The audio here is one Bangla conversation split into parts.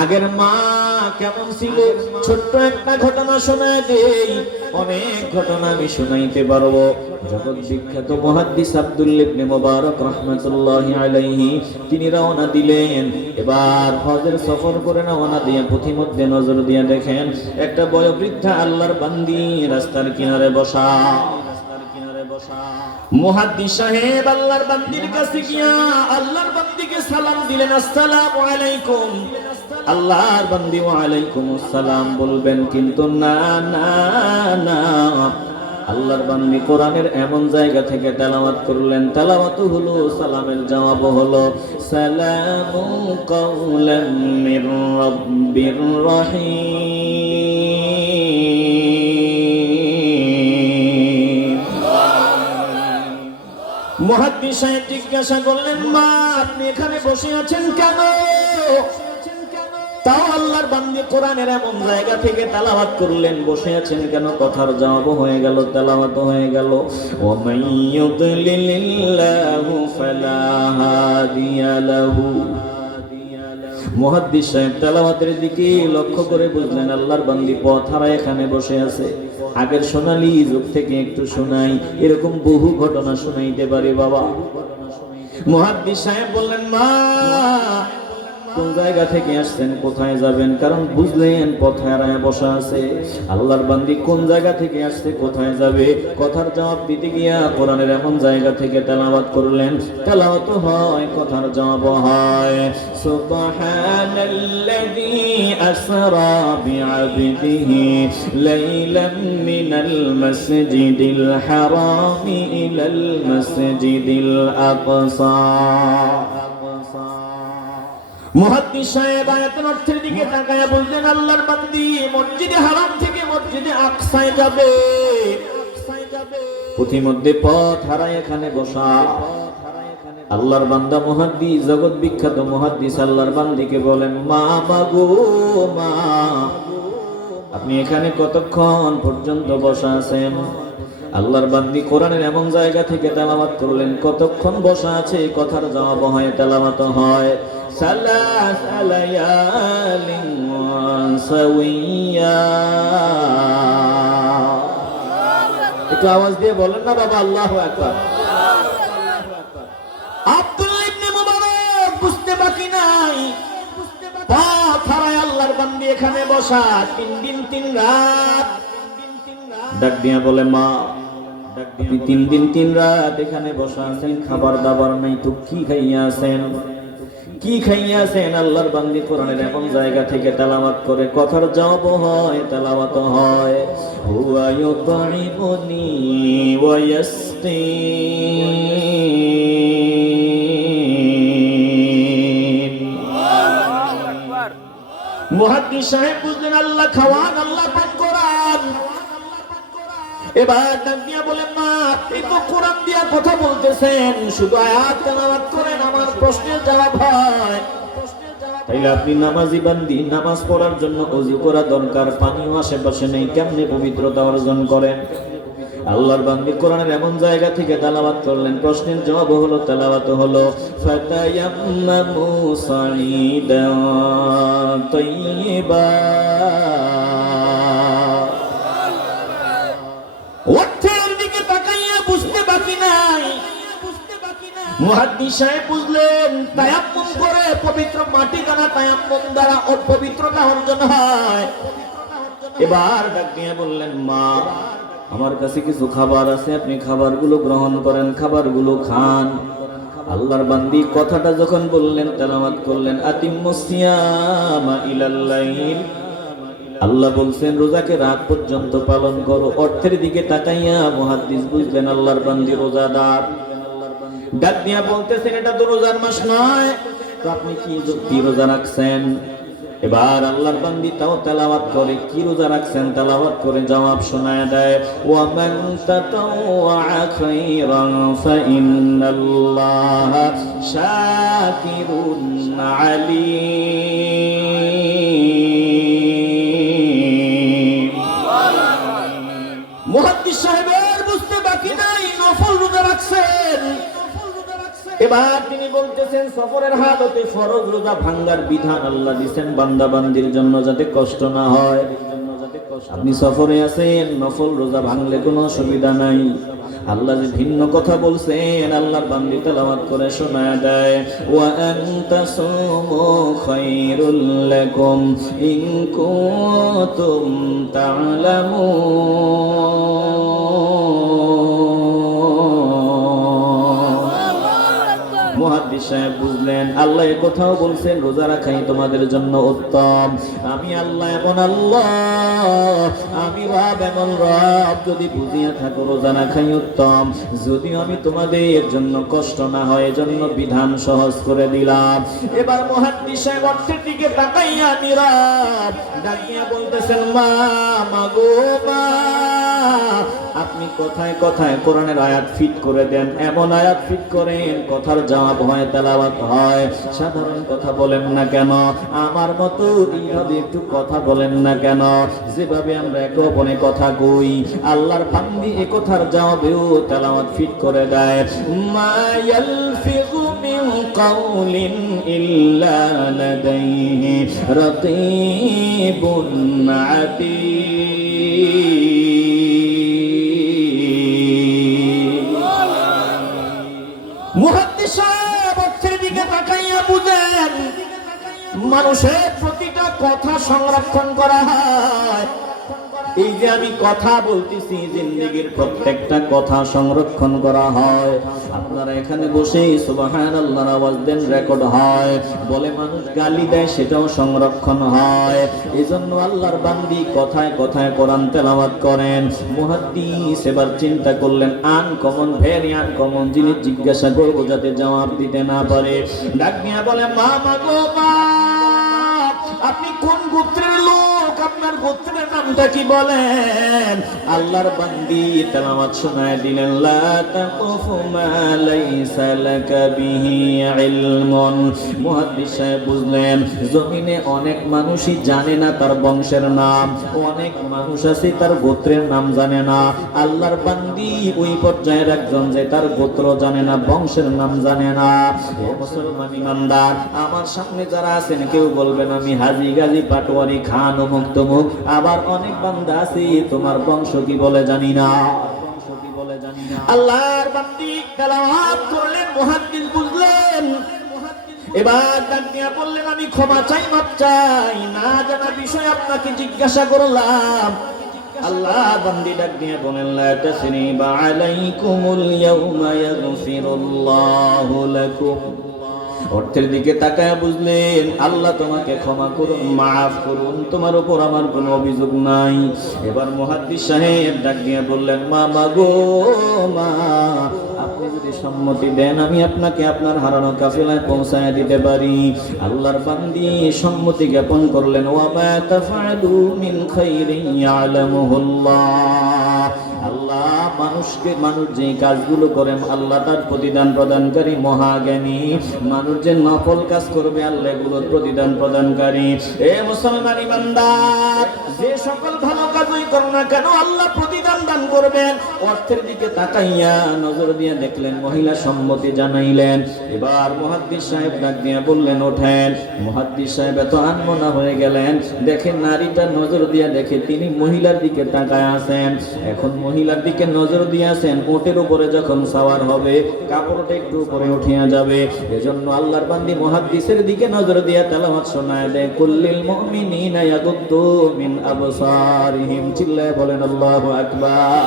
আগের মা কেমন ছিল ছোট্ট একটা ঘটনা শোনায় দেই, অনেক ঘটনা আমি শোনাইতে পারবো। জগৎ বিখ্যাত মুহাদ্দিস আব্দুল্লাহ ইবনে মুবারক রাহমাতুল্লাহি আলাইহি তিনি রওনা দিলেন। এবার হজের সফর করে রওনা দিয়ে পথিমধ্যে নজর দিয়ে দেখেন একটা বয়োবৃদ্ধা আল্লাহর বান্দি রাস্তার কিনারে বসা। মুহাদ্দিস সাহেব আল্লাহর বান্দির কাছে গিয়া আল্লাহর বান্দিকে সালাম দিলেন, আসসালামু আলাইকুম। আল্লাহর বান্দি ওয়া আলাইকুম আসসালাম বলবেন, কিন্তু না না না, আল্লাহর বান্দি কোরআনের এমন জায়গা থেকে তেলাওয়াত করলেন, তেলাওয়াত হলো সালামের জবাব হলো সালামু কাওলাম মির রাব্বির রহিম। মুহাদ্দিস সাহেব জিজ্ঞাসা করলেন, মা আপনি এখানে বসে আছেন কেন? তাও আল্লাহর বান্দি কোরআনের এমন জায়গা থেকে তেলাওয়াত করলেন, বসে আছেন কেন? কথার জবাব হয়ে গেল, তেলাওয়াত হয়ে গেল। ওয়া মাইয়ুদলিলিল্লাহু ফালা হাদিয়া লাহু। মুহাদ্দিস সাহেব তেলাওয়াতের দিকে লক্ষ্য করে বুঝলেন আল্লাহর বান্দি পথ হারায় এখানে বসে আছে। আগের সোনালী যুগ থেকে একটু শোনাই, এরকম বহু ঘটনা শোনাইতে পারি বাবা। মুহাদ্দিস সাহেব বললেন, মা কোন জায়গা থেকে আসছেন, কোথায় যাবেন? কারণ বুঝলেন পথ হারায় বসা আছে। আল্লাহর বান্দি কোন জায়গা থেকে আসছে, কোথায় যাবে, কথার জবাব দিতে গিয়া কোরআনের এমন জায়গা থেকে তেলাওয়াত করলেন, তেলাওয়াত হয়, কথার জবাব হয়। সুবহানাল্লাযী আসরা বিআবদিহি লাইলাম মিনাল মাসজিদিল হারামি ইলাল মাসজিদিল আকসা। মুহাদ্দিস সাহেব আয়াতের অর্থের দিকে তাকায়া বললেন, আল্লাহর বান্দি মসজিদে হারাম থেকে মসজিদে আকসায় যাবে। পথিমধ্যে পথ হারায় এখানে বসা। আল্লাহর বান্দা মুহাদ্দিস, জগৎ বিখ্যাত মুহাদ্দিস আল্লাহর বান্দিকে বলেন, মা মাগো মা, আপনি এখানে কতক্ষণ পর্যন্ত বসা আছেন? আল্লাহর বান্দি কোরআনের এমন জায়গা থেকে তেলাওয়াত করলেন, কতক্ষণ বসা আছে, কথার জবাব হয়, তেলাওয়াত হয় সালাস লায়ালিন ওয়া সাওয়িয়া। একটু আওয়াজ দিয়ে বলেন না বাবা, আল্লাহু আকবার। আব্দুল্লাহ ইবনে মুবারক বুঝতে বাকি নাই, পথ হারায় আল্লাহর বান্দি এখানে বসা 3 দিন 3 রাত। ডাক দিয়া বলে, মা আপনি 3 দিন 3 রাত এখানে বসা আছেন, খাবার দাবার নাই তো কি খাইয়া আছেন? কি খাইয়া আছেন? আল্লাহর বান্দি কোরআনের এমন জায়গা থেকে তেলাওয়াত করে, কথার জবাব হয়, তেলাওয়াত হয়। হুয়া ইউতঈমুনি ওয়া ইয়াসকিন। মুহাদ্দিস সাহেব বুঝলেন আল্লাহ খাওয়ান, আল্লাহ পান করান। এবার ডাক দিয়া বলেন, মা এই তো কোরআন দিয়া কথা বলতেছেন, শুধু আয়াত তেলাওয়াত করেন, আমার প্রশ্নের জবাব হয়। তাইলে আপনি নামাজি বান্দি, নামাজ পড়ার জন্য ওযু করা দরকার, পানিও আশেপাশে নেই, কেমনে পবিত্রতা অর্জন করেন? আল্লাহর বান্দি কোরআনের এমন জায়গা থেকে তেলাওয়াত করলেন, প্রশ্নের জবাব হলো, তেলাওয়াত হলো ফাতায়াম্মামু সাঈদান তাইয়্যিবা। অর্থের দিকে তাকাইয়া বুঝতে বাকি নাই। মুহাদ্দিস সাহেব বুঝলেন তায়াম্মুম করে পবিত্র মাটি কানা তায়াম্মুম দ্বারা অপবিত্রতা অর্জন হয়। এবার ডাক দিয়ে বললেন, মা আমার কাছে কিছু খাবার আছে, আপনি খাবারগুলো গ্রহণ করেন, খাবারগুলো খান। আল্লাহর বান্দি কথাটা যখন বললেন, তেলাওয়াত করলেন, আতিম্মুস সিয়ামা ইলাল লাইল। আল্লাহ বলছেন রোজাকে রাত পর্যন্ত পালন করো। অর্থের দিকে তাকাইয়া মুহাদ্দিস বুঝলেন আল্লাহর বান্দি রোজাদার। ডাক দিয়া বলতেছেন, এটা তো রোজার মাস নয়, তো আপনি কি রোজা রাখছেন? এবার আল্লাহর বান্দি তাও তেলাওয়াত করে, কি রোজা রাখছেন তেলাওয়াত করে জবাব শোনায় দেয়, ওয়া মান তাতাওয়া খায়রান ফাইন্নাল্লাহা শাকিরুন আলীম। মুহাদ্দিস সাহেবের বুঝতে বাকি নাই, নফল রোজা রাখছেন। এবার তিনি বলতেছেন সফরের হালতে ফরজ রোজা ভাঙ্গার বিধান আল্লাহ দিবেন বান্দা বান্দির জন্য যাতে কষ্ট না হয়। আপনি সফরে আছেন, নফল রোজা ভাঙলে কোনো অসুবিধা নাই। আল্লাহ যে ভিন্ন কথা বলছেন আল্লাহর বান্দি তেলাওয়াত করে শোনায় দেয়, ওয়া আনতাসুমু খায়রুল লাকুম ইন কুনতুম তা'লামুন। মুহাদ্দিস সাহেব বুঝলেন আল্লাহ এই কথাও বলছেন রোজা রাখাই তোমাদের জন্য উত্তম। আমি আল্লাহ এমন আল্লাহ, আমি রব এমন রব, যদি বুঝিয়া থাকো রোজা রাখাই উত্তম, যদিও আমি তোমাদের জন্য কষ্ট না হয় এজন্য বিধান সহজ করে দিলাম। এবার মুহাদ্দিস সাহেব অর্থের দিকে তাকাইয়া নীরব ডাকিয়া বলতেছেন, মা মাগো মা, আপনি কথায় কথায় কোরআনের আয়াত ফিট করে দেন, এমন আয়াত ফিট করেন কথার জবাব হয়, তেলাওয়াত হয়। সাধারণ কথা বলেন না কেন? আমার মতো এইভাবে একটু কথা বলেন না কেন? যেভাবে আমরা একে অপরে কথা কই, আল্লাহর বান্দি এ কথার জবাবেও তেলাওয়াত ফিট করে দেয়। মা ইয়ালফিযু মিন কাউলিন ইল্লা লাদাইহি রাকীবুন আতীদ। মুহাদ্দিস সাহেব অর্থের দিকে তাকাইয়া বুঝেন মানুষের প্রতিটা কথা সংরক্ষণ করা হয়। এই যে আমি কথা বলতেছি, জিন্দেগীর প্রত্যেকটা কথা সংরক্ষণ করা হয়। আপনারা এখানে বসে সুবহানাল্লাহর আওয়াজ দেন, রেকর্ড হয়। বলে মানুষ গালি দেয়, সেটাও সংরক্ষণ হয়। এজন্য আল্লাহর বান্দি কথায় কথায় কোরআন তেলাওয়াত করেন। মুহাদ্দিস এবার চিন্তা করলেন আনকমন, ভেরি আনকমন জিনিস জিজ্ঞাসা করবো যাতে জবাব দিতে না পারে। ডাক দিয়া বলে, মা মাগো মা, আপনি কোন গোত্রের লোক? আপনার গোত্রের নামটা কি বলেন? আল্লাহর বান্দি তেলাওয়াত শোনায় দিলেন, লা তাকুফু মা লাইসা লাকা বিহি ইলমুন। মুহাদ্দিস সাহেব বুঝলেন জমিনে অনেক মানুষই জানে না তার বংশের নাম, অনেক মানুষ আছে তার গোত্রের নাম জানে না। আল্লাহর বান্দি ওই পর্যায়ের একজন যে তার গোত্র জানে না, বংশের নাম জানে না। ও মুসলমান ইমানদার, আমার সামনে যারা আছেন কেউ বলবেন আমি হাজী গাজী পাটোয়ারি খান অমুক তমুক, আবার অনেক বান্দা আছে তোমার বংশ কি বলে জানি না। আল্লাহর বান্দি তেলাওয়াত করলেন, মুহাদ্দিস বুঝলেন। এবার ডাক দিয়া বললেন, আমি ক্ষমা চাই, মাপ চাই, না জানা বিষয় আপনাকে জিজ্ঞাসা করলাম। আল্লাহ বান্দি ডাক দিয়া বলেন, লা তাসরিবা আলাইকুমুল ইয়াউমা ইয়াগফিরুল্লাহু লাকুম। অর্থের দিকে তাকায় বুঝলেন আল্লাহ তোমাকে ক্ষমা করুন, মাফ করুন, তোমার উপর আমার কোনো অভিযোগ নাই। এবার মুহাদ্দিস সাহেব ডাক দিয়ে বললেন, মা মাগো মা, আপনি যদি সম্মতি দেন আমি আপনাকে আপনার হারানো কাফেলায় পৌঁছায় দিতে পারি। আল্লাহর বান্দি সম্মতি জ্ঞাপন করলেন। ওয়া মা তাফআলু মিন খাইরিন ইয়ালামুহুল্লাহ। আল্লাহ মানুষকে, মানুষ যে কাজগুলো করেন আল্লাহ তার প্রতিদান প্রদানকারী, মহাজ্ঞানী। মানুষ যে নফল কাজ করবে আল্লাহ এগুলোর প্রতিদান প্রদানকারী। এ মুসলমান ইমানদার, যে সকল ভালো কাজই করো না কেন আল্লাহ প্রতিদান দান করবেন। অর্থের দিকে তাকাইয়া নজর দিয়ে দেখলেন মহিলা সম্মতি জানাইলেন। এবার মুহাদ্দিস সাহেব ডাক দিয়ে বললেন, ওঠেন। মুহাদ্দিস সাহেব এত আনমনা হয়ে গেলেন, দেখেন নারীটা নজর দিয়ে দেখে তিনি মহিলার দিকে তাকায় আছেন। এখন মহিলার দিকে নজর দিয়ে আছেন, ওটের উপরে যখন সাওয়ার হবে কাপড়টা একটু উপরে উঠিয়া যাবে। এজন্য আল্লাহর বান্দি মুহাদ্দিসের দিকে নজর দিয়ে তেলাওয়াত শোনায় দেয়, কুল্লিল মুমিনিনা ইয়াগুদ্দু মিন আবসারিহিম। চিল্লায় বলেন আল্লাহু আকবার।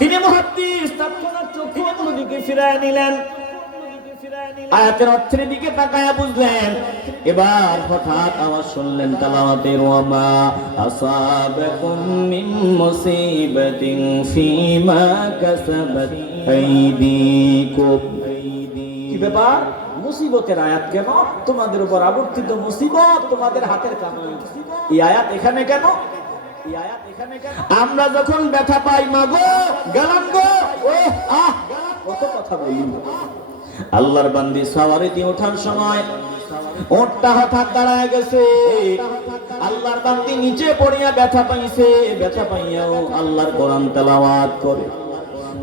তিনি মুহাদ্দিস তৎক্ষণাৎ চোখ অন্যদিকে ফিরায় নিলেন, আয়াতের অর্থের দিকে তাকায়া বুঝলেন। এবার হঠাৎ আওয়াজ শুনলেন তেলাওয়াতের, ওয়া মা আসাবাকুম মিন মুসিবাতিন ফিমা কাসাবাত আইদিকুম। কি ব্যাপার? মুসিবতের আয়াত কেন? তোমাদের উপর আবর্তিত মুসিবত তোমাদের হাতের কামাই। এই আয়াত এখানে কেন? এই আয়াত এখানে কেন? আমরা যখন ব্যথা পাই মাগো গেলাম গো, ও আহ কত কথা বলি। আল্লাহর বান্দি সাওয়ারিতে ওঠার সময় ওঠটা হঠাৎ দাঁড়ায় গেছে। আল্লাহর বান্দি নিচে পড়িয়া ব্যথা পাইছে, ব্যথা পাইয়াও আল্লাহর কোরআন তেলাওয়াত করে।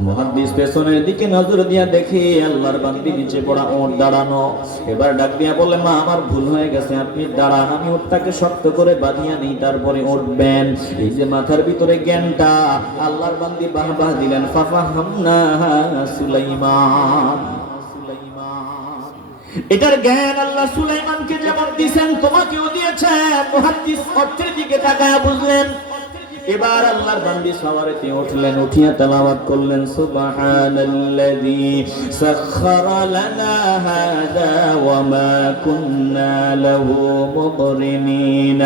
মুহাদ্দিস পেছনের দিকে নজর দিয়া দেখে আল্লাহর বান্দি নিচে পড়া ওট দাঁড়ানো। এবার ডাক দিয়া বলে, মা আমার ভুল হয়ে গেছে, আপনি দাঁড়ান, আমি ওটটাকে শক্ত করে বাঁধিয়া নেই, তারপরে উঠবেন। এই যে মাথার ভিতরে জ্ঞানটা, আল্লাহর বান্দি বাহবাহ দিলেন, ফাফাহামনাহা সুলাইমান। এটার জ্ঞান আল্লাহ সুলাইমানকে যেমন দিয়েছেন তোমাকেও দিয়েছেন। মুহাদ্দিস অর্থের দিকে তাকায়া বুঝলেন। এবার আল্লাহর বান্দি সওয়ারিতে উঠলেন, উঠিয়া তেলাওয়াত করলেন, সুবহানাল্লাযী সাখখারা লানা হাযা ওয়া মা কুন্না লাহু মুকরিনিন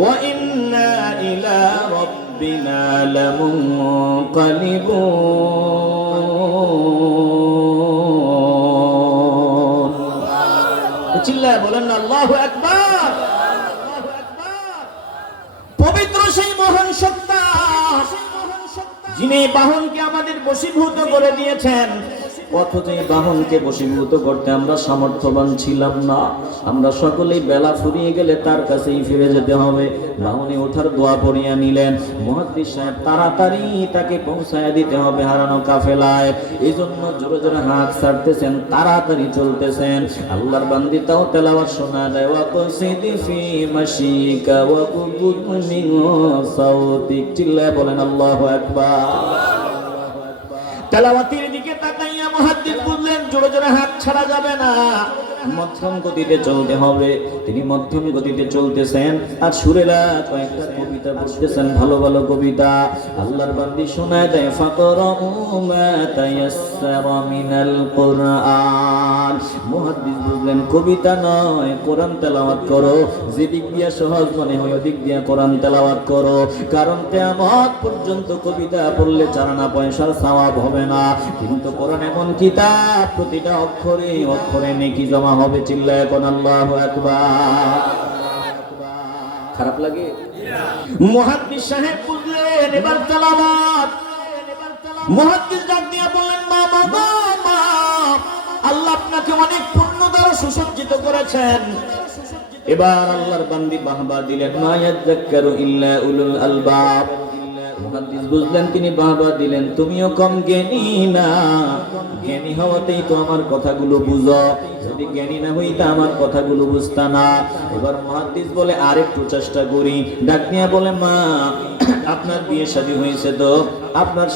ওয়া ইন্না ইলা রাব্বিনা লামুনকালিবুন। চিল্লায় বলেন না আল্লাহু আকবার। পবিত্র সেই মহান সত্তা, যিনি বাহনকে আমাদের বশীভূত করে দিয়েছেন, অথচ এই বাহনকে বশীভূত করতে আমরা সামর্থ্যবান ছিলাম না। আমরা সকলেই বেলা ফুরিয়ে গেলে তার কাছেই ফিরে যেতে হবে। বাহনে ওঠার দোয়া পড়িয়া নিলেন। মুহাদ্দিস সাহেব তাড়াতাড়ি তাকে পৌঁছায় দিতে হবে হারানো কাফেলায়, এই জন্য জোরে জোরে হাত ছাড়তেছেন, তাড়াতাড়ি চলতেছেন। আল্লাহর বান্দি তাও তেলাওয়াত শোনা দেয়, ওয়া কুসিদি ফি মাশিকা ওয়া কুবুদ মিন সাউতিক। চিল্লায় বলেন আল্লাহু আকবার। তেলাওয়াতের দিকে তাকাইয়া মুহাদ্দিস বুঝলেন জোরে জোরে হাত ছাড়া যাবে না, মধ্যম গতিতে চলতে হবে। তিনি মধ্যম গতিতে চলতেছেন আর সুরেলা কয়েকটা কবিতা পড়তেছেন, ভালো ভালো কবিতা। আল্লাহর বান্দি শোনায় দেয়, ফাকরাউ মা তায়াসসারা মিনাল কুরআন। মুহাদ্দিস বুঝলেন কবিতা নয়, কোরআন তেলাওয়াত করো। যেদিক দিয়া সহজ মনে হয় ওদিক দিয়া কোরআন তেলাওয়াত করো, কারণ কিয়ামত পর্যন্ত কবিতা পড়লে 4 আনা পয়সার সওয়াব হবে না, কিন্তু কোরআন এমন কিতাব, প্রতিটা অক্ষরে অক্ষরে নেকি জমা হবে। চিল্লায় কোন আল্লাহু আকবার। খারাপ লাগে? মুহাদ্দিস সাহেব বুঝলেন এবার তেলাওয়াত। মুহাদ্দিস ডাক দিয়া বললেন, মা বাবা মা, আল্লাহ আপনাকে অনেক পুণ্য দ্বারা সুসজ্জিত করেছেন। এবার আল্লাহর বান্দি বাহবা দিলেন, মা ইয়াযাক্কারু ইল্লা উলুল আলবাব। মুহাদ্দিস বুঝলেন, তিনি বাহবা দিলেন, তুমিও কম জ্ঞানী না, জ্ঞানী হওয়াতেই তো আমার কথাগুলো বুঝো, যদি জ্ঞানী না হইতা আমার কথাগুলো বুঝতা না। এবার মুহাদ্দিস বলে, আরেকটু চেষ্টা করি। ডাক নিয়ে বলে, মা আপনার বিয়ে শাদী হয়েছে তো, আপনার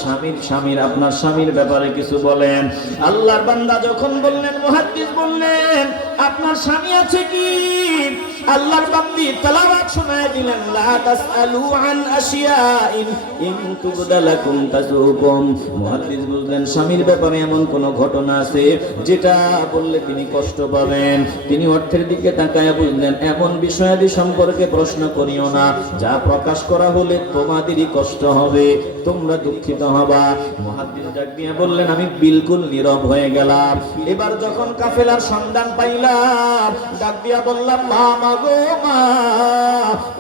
স্বামীর ব্যাপারে কিছু বলেন। আল্লাহর বান্দা যখন বললেন, মুহাদ্দিস বললেন, আপনার স্বামী আছে কি? আল্লাহর বান্দি তেলাওয়াত শোনায় দিলেন, লা তাসআলু আন আশিয়াইন ইন তুবদা লাকুম তাসুকুম। মুহাদ্দিস বুঝলেন স্বামীর ব্যাপারে এমন কোন ঘটনা আছে যেটা বললে তিনি কষ্ট পাবেন। তিনি অর্থের দিকে তাকায়া বুঝলেন, এমন বিষয়াদি সম্পর্কে প্রশ্ন করিও না যা প্রকাশ করা হলে তোমাদেরই কষ্ট হবে, তোমরা দুঃখিত হবা। মুহাদ্দিস ডাক দিয়ে বললেন, আমি বিলকুল নীরব হয়ে গেলাম। এবার যখন কাফেলার সন্ধান পাইলাম, ডাক দিয়া বললাম, মা মাগো মা,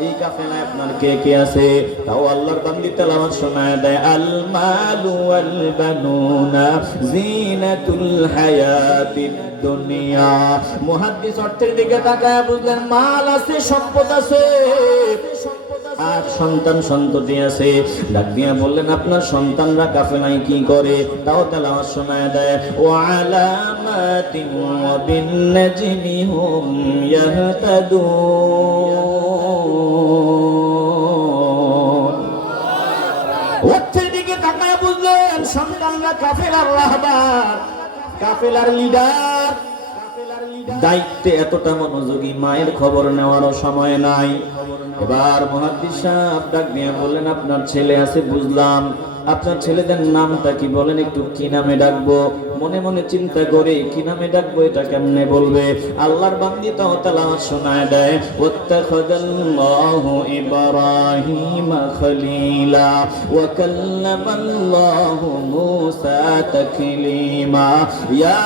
এই কাফেলায় আপনার কে কে আছে? তাও আল্লাহর বান্দি তেলাওয়াত শোনায় দেয়, আল মালু ওয়াল বানুনা জিনাতুল হায়াতিদ দুনিয়া। মুহাদ্দিস অর্থের দিকে তাকায় বুঝলেন মাল আছে, সম্পদ আছে, আর সন্তান সন্ততি আছে। ডাক দিয়া বললেন, আপনার সন্তানরা কাফেলায় কি করে? তাও তেলাওয়াত শোনায় দেয়, ওয়া আলামাতিন ওয়া বিন নাজমি হুম ইয়াহতাদুন। অর্থের দিকে তাকায় বুঝলেন সন্তানরা কাফেলার রাহবার, কাফেলার লিডার। দায়িত্বে এতটা মনোযোগী, মায়ের খবর নেওয়ারও সময় নাই। এবার মুহাদ্দিস সাহেব ডাক দিয়ে বললেন, আপনার ছেলে আছে বুঝলাম, আপনার ছেলেদের নামটা কি বলেন একটু, কি নামে ডাকবো? মনে মনে চিন্তা করে কি নামে ডাকবো এটা কেমনে বলবে? আল্লাহর বান্দি তাও তেলাওয়াত শোনায় দেয়, ওয়াত্তাখাযাল্লাহু ইব্রাহিমা খলিলা ওয়া কাল্লামাল্লাহু মূসা তাকলিমা ইয়া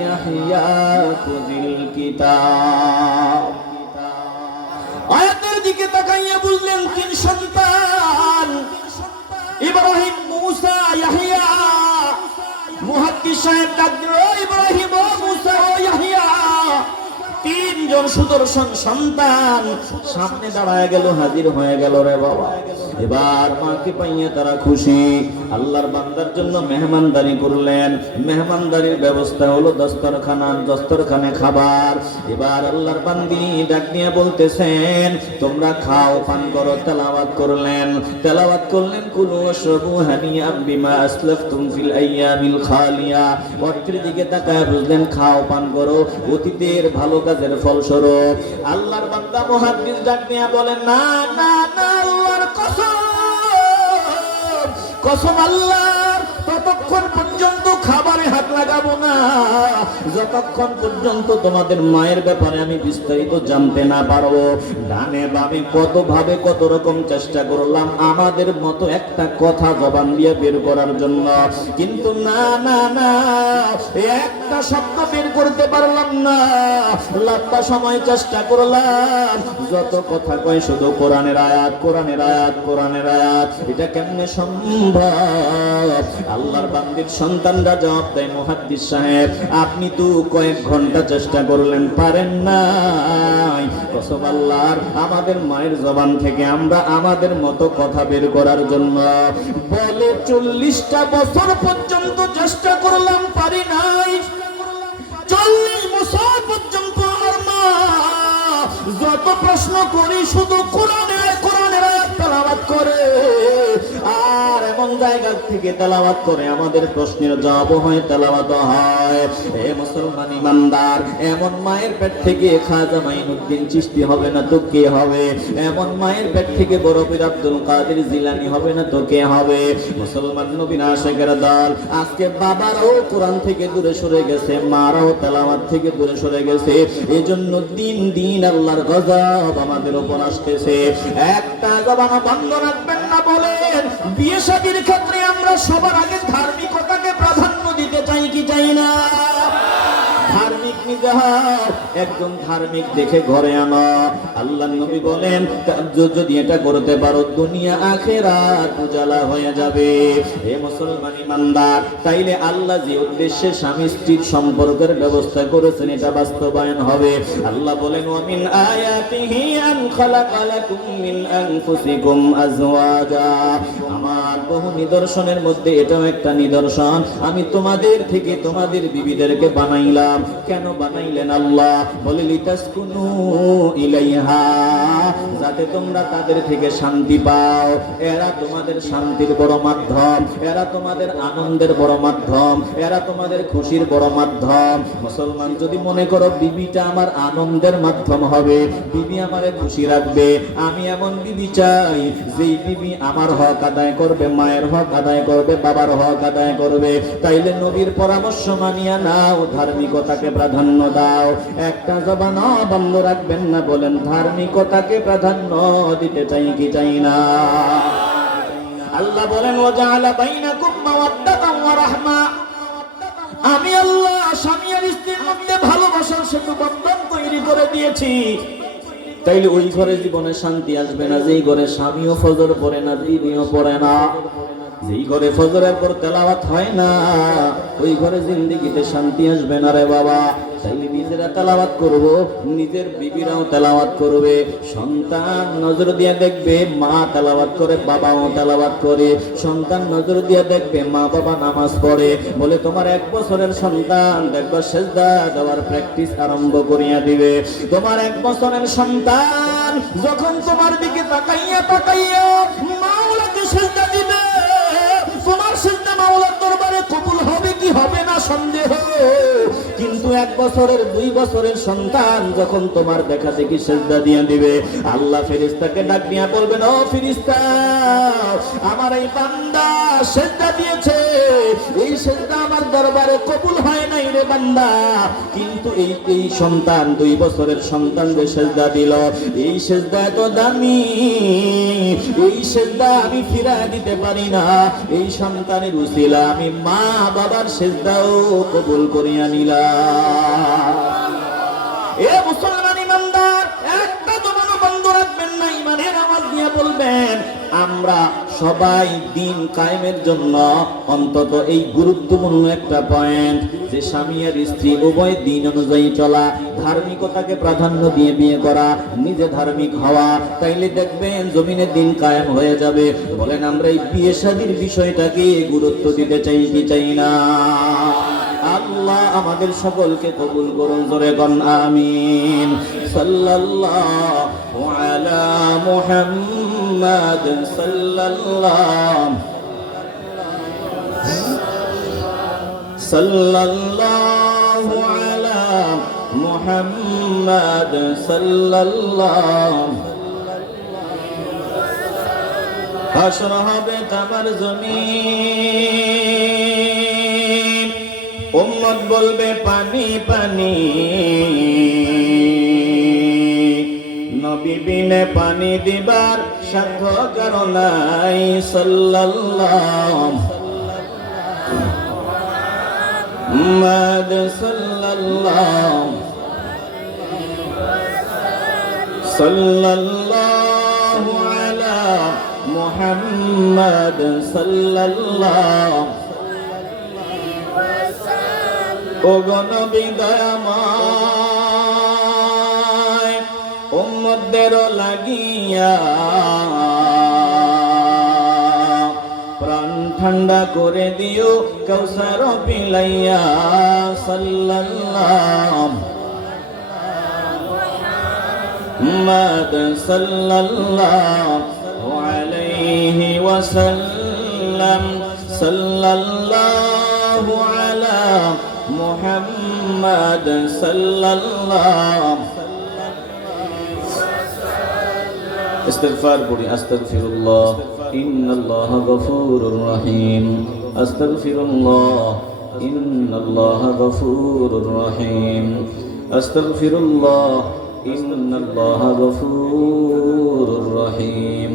ইয়াহইয়া খুযিল কিতাব। আয়াতের দিকে তাকাইয়া বুঝলেন 3 সন্তান, ইব্রাহিম, মূসা, ইয়াহইয়া। মুহাদ্দিস সাহেব ডাক দিল, ইব্রাহিম ও মূসা ও ইয়াহইয়া, 3 তিনজন সুদর্শন সন্তান সামনে দাঁড়ায় গেল, হাজির হয়ে গেল রে বাবা। এবার মাকে পাইয়া তারা খুশি। আল্লাহর বান্দার জন্য মেহমানদারি করলেন। মেহমানদারির ব্যবস্থা হলো দস্তরখানে খাবার। এবার আল্লাহর বান্দি ডাক নিয়ে বলতেছেন, তোমরা খাও, পান করো। তেলাওয়াত করলেন। কুলু ওয়াশরাবু হানিয়াম বিমা আসলাফতুম ফিল আইয়ামিল খালিয়া। অর্থের দিকে তাকায় বুঝলেন, খাও, পান করো অতীতের ভালো কাজের ফলস্বরূপ। আল্লাহর বান্দা মুহাদ্দিস ডাক নিয়ে বলেন, না না না, আল্লাহর কসম আল্লাহর, ততক্ষণ পর্যন্ত খাবারে হাত লাগাবো না যতক্ষণ পর্যন্ত তোমাদের মায়ের ব্যাপারে আমি বিস্তারিত জানতে না পারবো। ডানে বামে কত ভাবে কত রকম চেষ্টা করলাম আমাদের মতো একটা কথা জবান দিয়ে বের করার জন্য, কিন্তু না না না, একটা শব্দ বের করতে পারলাম না। লম্বা সময় চেষ্টা করলাম, যত কথা কয় শুধু কোরআনের আয়াত, কোরআনের আয়াত, কোরআনের আয়াত। এটা কেমনে সম্ভব? আল্লাহর বান্দির সন্তানরা জবাব দেয়, মুহাদ্দিস সাহেব, আপনি তো কয়েক ঘন্টা চেষ্টা করলেন, পারেন নাই। কসম আল্লাহর, আমাদের মায়ের জবান থেকে আমরা আমাদের মতো কথা বের করার জন্য বলে 40টা বছর পর্যন্ত চেষ্টা করলাম, পারি নাই। 40 বছর পর্যন্ত আমার মা যত প্রশ্ন করি শুধু কোরআনের আয়াত তেলাওয়াত করে, আর এমন জায়গা থেকে তেলাওয়াত করে আমাদের প্রশ্নের জবাব হয়, তেলাওয়াত হয়। এ মুসলমান ইমানদার, এমন মায়ের পেট থেকে খাজা মাইনুদ্দিন চিশতি হবে না তো কে হবে? এমন মায়ের পেট থেকে বড় পীর আব্দুল কাদের জিলানী হবে না তো কে হবে? মুসলমান নবীর আশিকের দল, আজকে বাবারাও কোরআন থেকে দূরে সরে গেছে, মারাও তেলাওয়াত থেকে দূরে সরে গেছে। এজন্য দিন দিন আল্লাহর গজব আমাদের উপর আসতেছে। একটা জবান বন্ধ রাখবেন না। বলেন, বিয়ে শাদীর ক্ষেত্রে আমরা সবার আগে ধার্মিকতাকে প্রাধান্য দিতে চাই কি চাই না? ধার্মিক নিতে হয়, একদম ধার্মিক দেখে ঘরে আনো। আল্লাহ নবী বলেন, যদি এটা করতে পারো দুনিয়া আখিরাত উজালা হয়ে যাবে। হে মুসলমান ইমানদার, তাইলে আল্লাহ যে উদ্দেশ্যে স্বামী স্ত্রীর সম্পর্কের ব্যবস্থা করেছেন এটা বাস্তবায়ন হবে। আল্লাহ বলেন, ওয়া মিন আয়াতিহি আন খালাকা লাকুম মিন আনফুসিকুম আজওয়াজা। আমার বহু নিদর্শনের মধ্যে এটাও একটা নিদর্শন, আমি তোমাদের থেকে তোমাদের বিবিদেরকে বানাইলাম। কেন বানাইলেন আল্লাহ? বলে, লিতাসকুনু ইলাইহা, যাতে তোমরা তাদের থেকে শান্তি পাও। এরা তোমাদের শান্তির বড় মাধ্যম, এরা তোমাদের আনন্দের বড় মাধ্যম, এরা তোমাদের খুশির বড় মাধ্যম। মুসলমান যদি মনে করো বিবিটা আমার আনন্দের মাধ্যম হবে, বিবি আমারে খুশি রাখবে, আমি এমন বিবি চাই যেই বিবি আমার হক আদায় করবে, মায়ের হক আদায় করবে, বাবার হক আদায় করবে, তাইলে নবীর পরামর্শ মানিয়া নাও, ধার্মিকতাকে প্রাধান্য দাও। একটা জবান বন্ধ রাখবেন না। বলেন, ধার্মিকতাকে প্রাধান্য দিতে চাই কি চাই না? আল্লাহ বলেন, ওয়াজআলা বাইনাকুম মাওয়াদ্দাতান ওয়া রাহমা। আমি আল্লাহ স্বামী আর স্ত্রীর মধ্যে ভালোবাসার সেতু বন্ধন তৈরি করে দিয়েছি। তাইলে ওই ঘরে জীবনে শান্তি আসবে না যেই ঘরে স্বামীও ফজর পড়ে না, স্ত্রীও পড়ে না। যেই ঘরে ফজরের পর তেলাওয়াত হয় না, ওই ঘরে জিন্দেগিতে শান্তি আসবে না রে বাবা। তাইলে নিজেরা তেলাওয়াত করব, নিজের বিবিরাও তেলাওয়াত করবে। সন্তান নজর দিয়ে দেখবে মা তেলাওয়াত করে, বাবাও তেলাওয়াত করে। সন্তান নজর দিয়ে দেখবে মা বাবা নামাজ পড়ে। বলে, তোমার 1 বছরের সন্তান দেখবা সেজদা দেওয়ার প্র্যাকটিস আরম্ভ করিয়া দিবে। তোমার 1 বছরের সন্তান যখন তোমার দিকে তাকাইয়া মাওলাকে সেজদা দিবে, তোমার সেজদা মাওলার দরবারে কবুল হবে কি হবে না সন্দেহ। কিন্তু 1 বছরের 2 বছরের সন্তান যখন তোমার দেখা দেখি সেজদা দিয়ে দিবে, আল্লাহ ফেরেশতাকে ডাক দিয়া বলবেন, ও ফেরেশতা, আমার এই বান্দা সেজদা দিয়েছে, এই সেজদা আমার দরবারে কবুল হয় নাই রে বান্দা। কিন্তু এই সন্তান 2 বছরের সন্তান যে সেজদা দিল, এই সেজদা এত দামি, এই সেজদা আমি ফিরায় দিতে পারি না। এই সন্তানের উসিলা আমি মা বাবার সেজদাও কবুল করিয়া নিলাম। এ মুসলমান ইমানদার, একটা জবানও বন্ধ রাখবেন না। ইমানের আওয়াজ দিয়ে বলবেন, আমরা সবাই দিন কায়েমের জন্য অন্তত এই গুরুত্বপূর্ণ একটা পয়েন্ট যে স্বামী আর স্ত্রী উভয় দিন অনুযায়ী চলা, ধার্মিকতাকে প্রাধান্য দিয়ে বিয়ে করা, নিজে ধার্মিক হওয়া, তাইলে দেখবেন জমিনে দিন কায়েম হয়ে যাবে। বলেন আমরা এই বিয়ে শাদীর বিষয়টাকে গুরুত্ব দিতে চাই কি চাই না? আল্লাহ আমাদের সকলকে কবুল করুন, জোরে বলেন আমিন। সাল্লাল্লাহু আলা মুহাম্মাদ সাল্লাল্লাহু আলা মুহাম্মাদ সাল্লাল্লাহু হাসর হবে তামার জমিন, উম্মত বলবে পানি পানি, নবী বিনে পানি দিবার সাধ্য কারো নাই। সাল্লাল্লাহু মুহাম্মাদ সাল্লাল্লাহু আলা মুহাম্মাদ সাল্লাল্লাহু ও নবী দয়াময় উম্মতদের লাগিয়া প্রাণ ঠান্ডা করে দিও কাউসার পিলাইয়া। সাল্লাল্লাহু মুহাম্মাদ সাল্লাল্লাহু আলাইহি ওয়াসাল্লাম। সাল্লাল্লাহু আলা মুহাম্মাদ সাল্লাল্লাহু ইস্তিগফার করি। আস্তাগফিরুল্লাহ ইন্নাল্লাহা গফুরুর রহিম। আস্তাগফিরুল্লাহ ইন্নাল্লাহা গফুরুর রহিম। আস্তাগফিরুল্লাহ ইন্নাল্লাহা গফুরুর রহিম।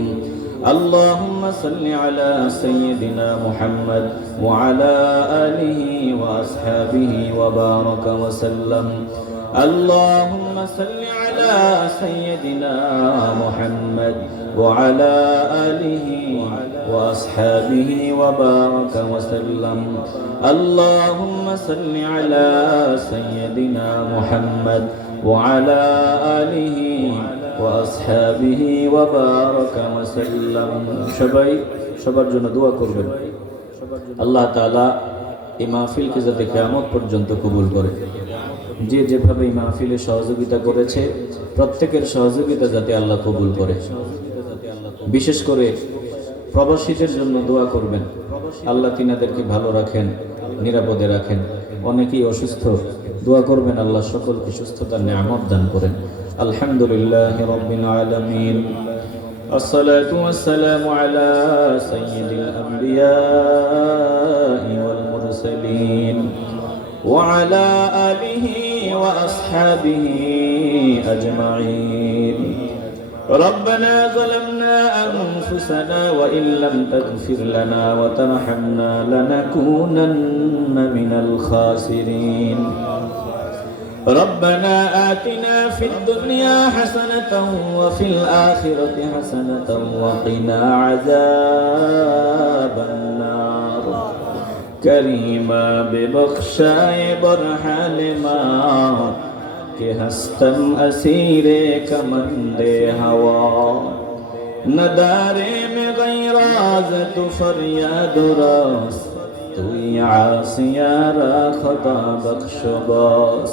اللهم صل على سيدنا محمد وعلى آله وأصحابه وبارك وسلم. اللهم صل على سيدنا محمد وعلى آله وأصحابه وبارك وسلم. اللهم صل على سيدنا محمد وعلى آله وأصحابه وبارك وسلم. সবাই সবার জন্য দোয়া করবেন আল্লাহ তাআলা এই মাহফিলকে যাতে কিয়ামত পর্যন্ত কবুল করে। যে যেভাবে এই মাহফিলে সহযোগিতা করেছে প্রত্যেকের সহযোগিতা যাতে আল্লাহ কবুল করে। বিশেষ করে প্রবাসীদের জন্য দোয়া করবেন, আল্লাহ তিনাদেরকে ভালো রাখেন, নিরাপদে রাখেন। অনেকেই অসুস্থ, দোয়া করবেন আল্লাহ সকলকে সুস্থতার নিয়ামত দান করেন। আলহামদুলিল্লাহি রাব্বিল আলামিন। الصلاة والسلام على سيد الأنبياء والمرسلين وعلى آله وأصحابه أجمعين. ربنا ظلمنا أنفسنا وإن لم تغفر لنا وترحمنا لنكونن من الخاسرين. ربنا آتنا في الدنيا حسنة وفي الآخرة حسنة وقنا عذاب النار. كريما ببخشائے برحال ما کہ ہستم اسیر کمند ہوا. ندارے میں غیراز تو فریاد راست توی عاصیارا خطا بخش باز.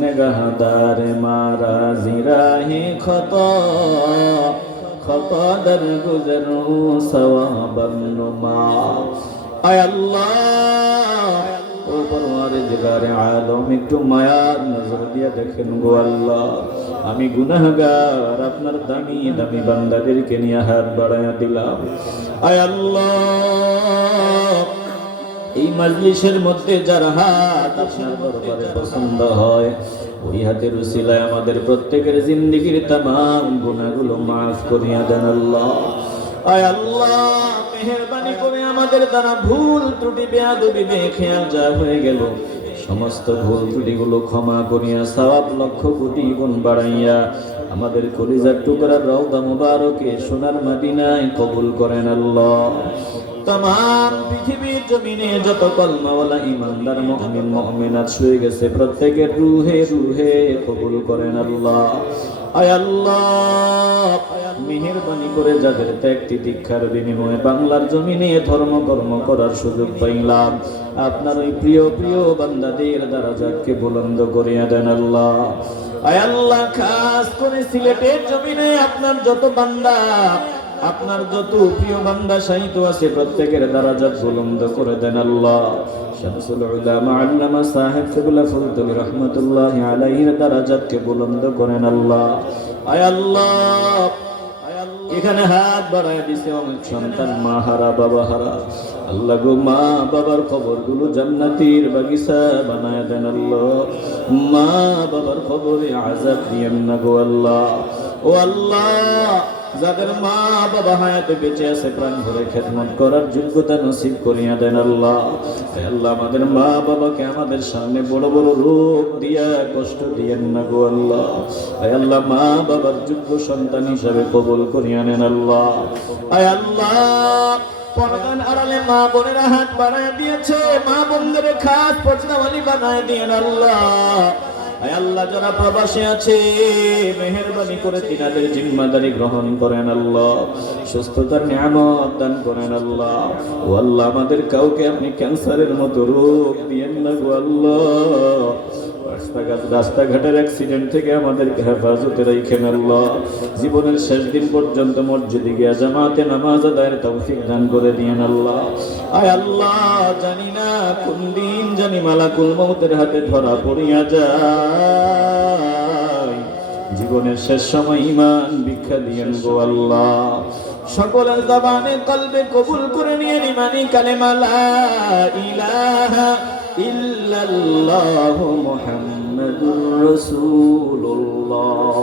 نگہدار مارا زراہ خطا خطا در گزر ثواب النما. আয় আল্লাহ ও পরওয়ারদিগারে আলম একটু মায়ার নজর দিয়ে দেখেন গো আল্লাহ। আমি গুনাহগার আপনার দামি দামি বান্দাদেরকে নিয়ে হাত বাড়ায়া দিলাম। আয় আল্লাহ এই মজলিসের মধ্যে যার হাত আপনার দরবারে পছন্দ হয় ওই হাতের উসিলায় আমাদের প্রত্যেকের জিন্দেগীর तमाम গুনাহগুলো maaf করিয়া দেন আল্লাহ। আয় আল্লাহ মেহেরবানি করে আমাদের দ্বারা ভুল ত্রুটি বেয়াদবি বেখেয়াল যা হয়ে গেল সমস্ত ভুল ত্রুটিগুলো ক্ষমা করিয়া সওয়াব লক্ষ কোটি গুণ বাড়াইয়া আমাদের কলিজার টুকরার রওজা মুবারকে সোনার মদিনায় কবুল করেন আল্লাহ। तमाम পৃথিবীর জমিনে যত কলমাওয়ালা ঈমানদার মুমিন মুমিনাত শুয়ে গেছে প্রত্যেকের রূহে রূহে কবুল করেন আল্লাহ। আয় আল্লাহ, মেহেরবানি করে যাদের ত্যাগ তিতিক্ষার বিনিময়ে বাংলার জমিনে ধর্ম কর্ম করার সুযোগ পাইলাম, আপনার ওই প্রিয় প্রিয় বান্দাদের দারাজাতকে বুলন্দ করিয়া দেন আল্লাহ। আয় আল্লাহ, খাস করে সিলেটের জমিনে আপনার যত বান্দা, আপনার যত প্রিয় বান্দা শাহিদ আছে প্রত্যেকের দারাজাত বুলন্দ করে দেন আল্লাহ। শামসুল উলামা আল্লামা সাহেব কিবলা ফুলতুবি রাহমাতুল্লাহি আলাইহির দারাজাতকে বুলন্দ করেন আল্লাহ। আয় আল্লাহ, এখানে হাত বাড়ায় দিছে অনেক সন্তান মা হারা বাবা হারা, আল্লাহ গো মা বাবার কবরগুলো জান্নাতের বাগিচা বানায় দেন আল্লাহ। মা বাবার কবরে আযাব দিয়েন না গো আল্লাহ। ও আল্লাহ, যাদের মা বাবা হায়াতে বেঁচে আছে প্রাণ ভরে খেদমত করার যোগ্যতা নসিব করিয়া দেন আল্লাহ। আল্লাহ, আমাদের মা বাবাকে আমাদের সামনে বড় বড় রোগ দিয়া কষ্ট দিয়েন না গো আল্লাহ। আল্লাহ, মা বাবার যোগ্য সন্তান হিসাবে কবুল করিয়া নেন আল্লাহ। আয় আল্লাহ, পরদান আড়ালে মা বোনেরা হাত বাড়ায় দিয়েছে, মা বোনদের খাস পর্দাওয়ালি বানায় দিয়েন আল্লাহ। আয় আল্লাহ, যারা প্রবাসে আছে মেহেরবানি করে তিনাদের জিম্মাদারি গ্রহণ করেন আল্লাহ, সুস্থতার নিয়ামত দান করেন আল্লাহ। ও আল্লাহ, আমাদের কাউকে আপনি ক্যান্সারের মতো রোগ দিয়েন না গো আল্লাহ। রাস্তাঘাটের অ্যাক্সিডেন্ট থেকে আমাদেরকে হেফাজতে রাখেন আল্লাহ। জীবনের শেষ দিন পর্যন্ত মসজিদে গিয়া জামাতে নামাজ আদায়ের তৌফিক দান করে দিয়েন আল্লাহ। আয় আল্লাহ, জানি না কোন দিন জানি মালাকুল মউতের হাতে ধরা পড়িয়া যায়, জীবনের শেষ সময় ঈমান ভিক্ষা দিয়েন গো আল্লাহ। সকলের জবানে কলবে কবুল করে নিয়ে ঈমানি কালেমা লা ইলাহা ইল্লাল্লাহু মুহাম্মাদুর রাসূলুল্লাহ।